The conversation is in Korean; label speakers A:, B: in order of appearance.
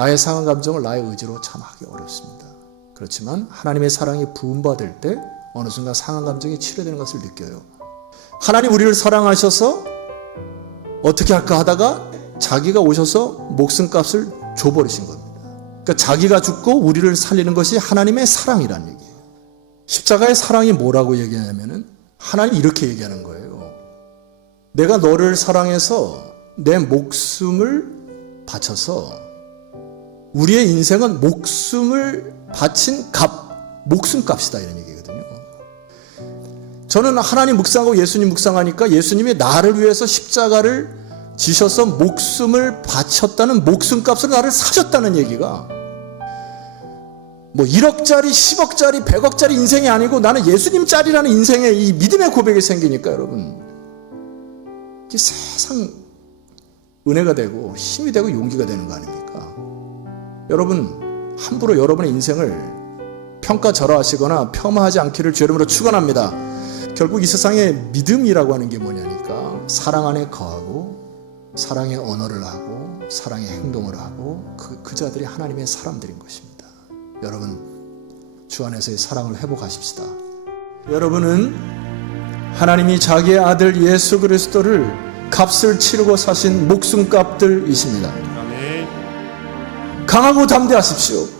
A: 나의 상한 감정을 나의 의지로 참 하기 어렵습니다. 그렇지만 하나님의 사랑이 부음받을 때 어느 순간 상한 감정이 치료되는 것을 느껴요. 하나님 우리를 사랑하셔서 어떻게 할까 하다가 자기가 오셔서 목숨값을 줘버리신 겁니다. 그러니까 자기가 죽고 우리를 살리는 것이 하나님의 사랑이라는 얘기예요. 십자가의 사랑이 뭐라고 얘기하냐면은 하나님 이렇게 얘기하는 거예요. 내가 너를 사랑해서 내 목숨을 바쳐서 우리의 인생은 목숨을 바친 값, 목숨값이다 이런 얘기거든요. 저는 하나님 묵상하고 예수님 묵상하니까 예수님이 나를 위해서 십자가를 지셔서 목숨을 바쳤다는 목숨값으로 나를 사셨다는 얘기가 뭐 1억짜리, 10억짜리, 100억짜리 인생이 아니고 나는 예수님 짜리라는 인생의 이 믿음의 고백이 생기니까 여러분 이게 세상 은혜가 되고 힘이 되고 용기가 되는 거 아닙니까? 여러분 함부로 여러분의 인생을 평가절하하시거나 폄하하지 않기를 주 이름으로 축원합니다. 결국 이 세상에 믿음이라고 하는 게 뭐냐니까 사랑 안에 거하고 사랑의 언어를 하고 사랑의 행동을 하고 그, 그 자들이 하나님의 사람들인 것입니다. 여러분 주 안에서의 사랑을 회복하십시다. 여러분은 하나님이 자기의 아들 예수 그리스도를 값을 치르고 사신 목숨값들이십니다. 강하고 담대하십시오.